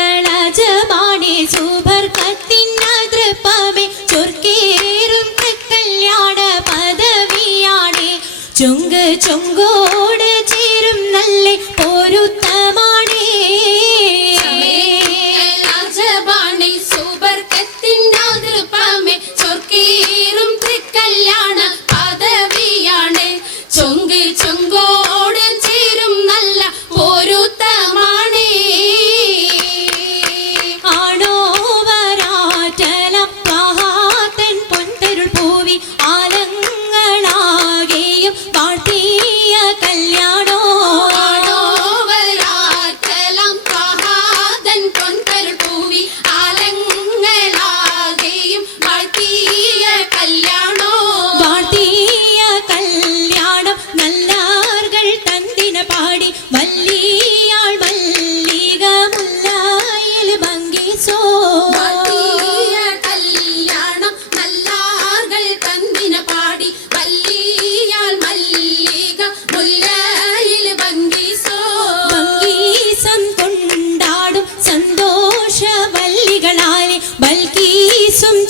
സമയങ്ങളജമാണേ സുബർക്കത്തിനതൃപ്പമേ ചൊർക്കേറും കല്യാണ പദവിയാണേ ചൊങ്ക് ചൊങ്കോട് ചേരും നല്ല പൊരുത്തമാണേ സമയങ്ങളജമാണേ സുബർക്കത്തിനതൃപ്പമേ ചൊർക്കേറും കല്യാണ പദവിയാണേ ചൊങ്ക് ചൊങ്കോട് ചേരും നല്ല പൊരുത്തമാണേ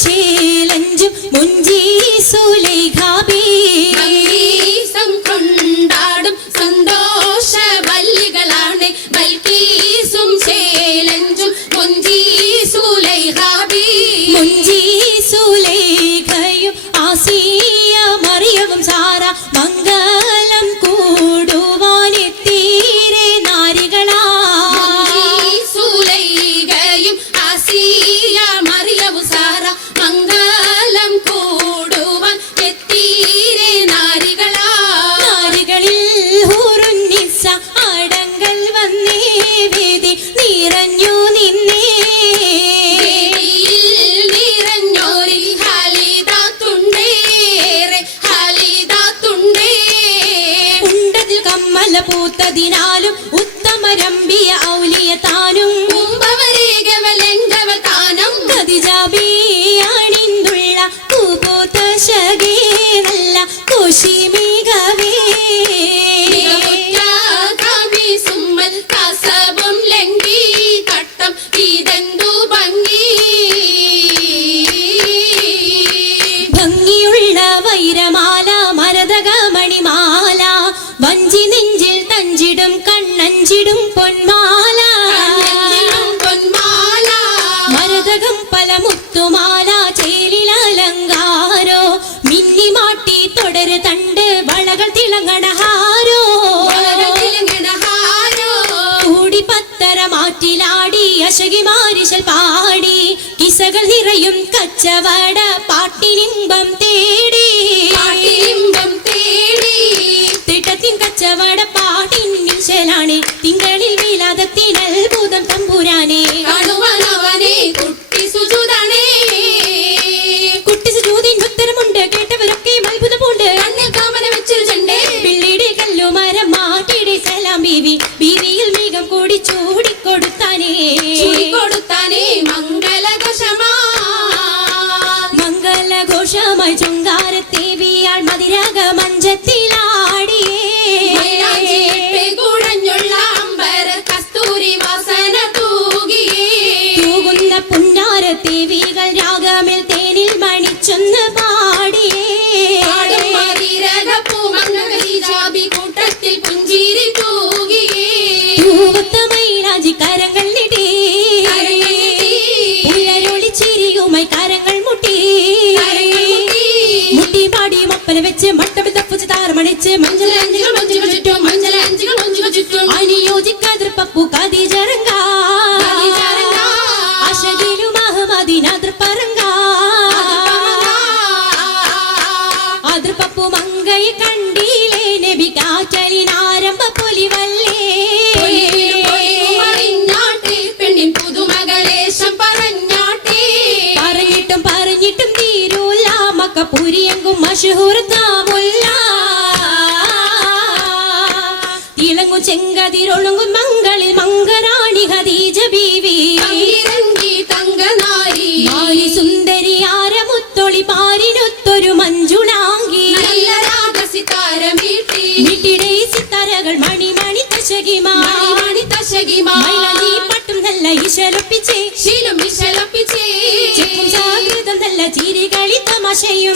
ചേലഞ്ചും മുഞ്ചി സുലൈഖാബി ബൽക്കീസും കൊണ്ടാടും സന്തോഷ വല്ലികളാണ് ബൽക്കീസും ചേലഞ്ചും മുഞ്ചി സുലൈഖാബി മുഞ്ചി സുലൈഖയും ആസിയ മറിയവും സാറ മംഗലം കൂടുവാനെത്തീരെ നാരികളാ സുലൈഖയും ആസിയ മറിയവും സാറ മംഗലം കൂടുവാൻ എത്തീരെ നാരികളാ നാരികളിൽ ഹൂറുന്നിസ അടങ്കൽ വന്നേ വേദി നിറഞ്ഞു നിന്നേ നിറഞ്ഞോരി ഹാലിദാത്തുണ്ടേറെ ഹാലിദാത്തുണ്ടേ ഉണ്ടതിൽ കമ്മല പൂത്തതിനാലും ഉത്തമരമ്പിയ ഔലിയ താനും താനം ഖദീജാബി അണിന്തുള്ള പൂപോത്ത ശകേ നല്ല കുശിമികവേ സുമ്മൽ കസബും ലംഘി കട്ടം ഇതെന്തു ഭംഗി ഭംഗിയുള്ള വൈരമാല മരതക മണിമാല വഞ്ചി നെഞ്ചിൽ തഞ്ചിടും കണ്ണഞ്ചിടും പൊന്മാല മരതകം പല മുത്തുമാല ചേലിലലങ്കാരോ മിന്നിമാട്ടി തുടര് തണ്ട് വളകൾ തിളങ്ങണഹാരോ കൂടി പത്തര മാറ്റിലാടി അശകി മാരിശൽ പാടി കിസകൾ നിറയും കച്ചവട പാട്ടിനിമ്പം തേടി തിട്ടത്തിൻ കച്ചവട പാട്ടിൻ നിശലാണ് തിങ്കളിൽ വിലാദത്തിനൽ ഭൂതം തമ്പുരാനെ കാണുവാനവനെ കുട്ടി സുജൂദാണേ കുട്ടി സുജൂദിന് ഉത്തരമുണ്ട് കേട്ടവരൊക്കെ അത്ഭുതമുണ്ട് കണ്ണിൽ കാമന വെച്ചൊരു ചണ്ടേ പിള്ളിയുടെ കല്ലുമരം മാറ്റിയുടെ സലാം ബീവി ബീവിയിൽ മേഘം കൂടി ചൂടിക്കൊടുത്താനേ മംഗളഘോഷമായി ചുങ്കാരത്തേവിയാൾ മതിരാഗ മഞ്ചത്തിലാടിയേ കുഴഞ്ഞുള്ള അമ്പര കസ്തൂരി വാസന തൂകുന്ന പുന്നാരത്തേവികൾ രാഗമിൽ തേനിൽ മണിച്ചൊന്ന് പാടിയേ കൂട്ടത്തിൽ പുഞ്ചിരി തൂകിയേ കരങ്ങൾ നിടേ ചിരിയുമായി കരങ്ങൾ മുട്ടി മുട്ടി പാടി മപ്പന വെച്ച് മട്ടപ്പി തപ്പുച്ച് താരമണിച്ച് മഞ്ചലഞ്ചികൾ ചുറ്റും അനുയോജിക്കാതിർ പപ്പു ഖദീജറങ്ക അശകിലും അഹമ്മദിനാതിർ പറങ്ക അതിർ പപ്പു മങ്കൈ കണ്ടിലേ നബി കാറ്റലിനാരംഭ പൊലിവല്ലേ പെണ്ണിൻ പുതുമകളേശം പറഞ്ഞിട്ടും തീരൂല മക്കപ്പുരിയെങ്കും മഷഹൂർ താമുല്ല തിളങ്ങു ചെങ്കതിരൊളുങ്ങും മംഗളിൽ മംഗറാണി ഖദീജ ബീവി തങ്കനാരി സുന്ദരി ആരമുത്തൊളി പാരിനൊത്തൊരു മഞ്ജുളാങ്കി സിത്താരകൾ മണി തശകിമാ പട്ടും മിശലൊപ്പിച്ചേ ശീലും മിശലൊപ്പിച്ചേ ചെപ്പും ജാഗ്രതം നല്ല ചിരികളി തമാശയും